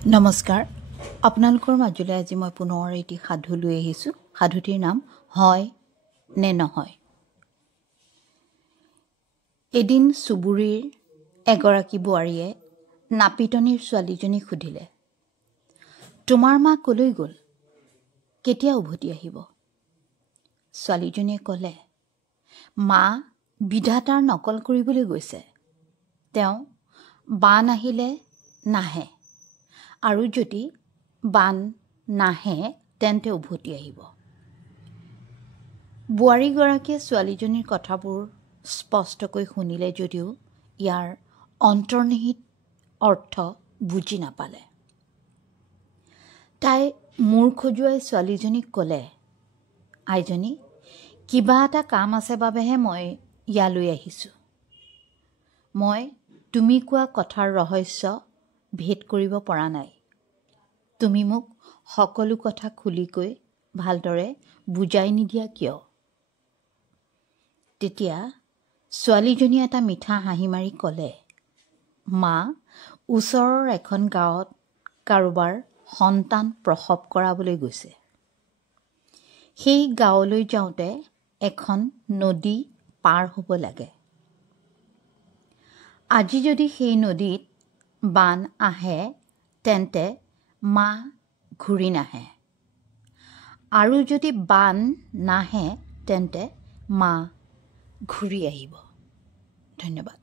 নমস্কাৰ আপোনালোকৰ মাজলৈ আজি মই পুনৰ এটি সাধু লৈ আহিছোঁ। সাধুটিৰ নাম হয় নে নহয়। এদিন চুবুৰীৰ এগৰাকী বোৱাৰীয়ে নাপিতনীৰ ছোৱালীজনীক সুধিলে, তোমাৰ মা কলৈ গ'ল, কেতিয়া উভতি আহিব? ছোৱালীজনীয়ে ক'লে, মা বিধাতাৰ নকল কৰিবলৈ গৈছে। তেওঁ বান আহিলে নাহে, আৰু যদি বান নাহে তেন্তে উভতি আহিব। বোৱাৰীগৰাকীয়ে ছোৱালীজনীৰ কথাবোৰ স্পষ্টকৈ শুনিলে যদিও ইয়াৰ অন্তৰ্নিহিত অৰ্থ বুজি নাপালে। তাই মূৰ খজুৱাই ছোৱালীজনীক ক'লে, আইজনী, কিবা এটা কাম আছে বাবেহে মই ইয়ালৈ আহিছোঁ। মই তুমি কোৱা কথাৰ ৰহস্য ভেদ কৰিব পৰা নাই। তুমি মোক সকলো কথা খুলিকৈ ভালদৰে বুজাই নিদিয়া কিয়? তেতিয়া ছোৱালীজনীয়ে এটা মিঠা হাঁহি মাৰি ক'লে, মা ওচৰৰ এখন গাঁৱত কাৰোবাৰ সন্তান প্ৰসৱ কৰাবলৈ গৈছে। সেই গাঁৱলৈ যাওঁতে এখন নদী পাৰ হ'ব লাগে। আজি যদি সেই নদীত বান আহে তেন্তে মা ঘূৰি নাহে, আৰু যদি বান নাহে তেন্তে মা ঘূৰি আহিব। ধন্যবাদ।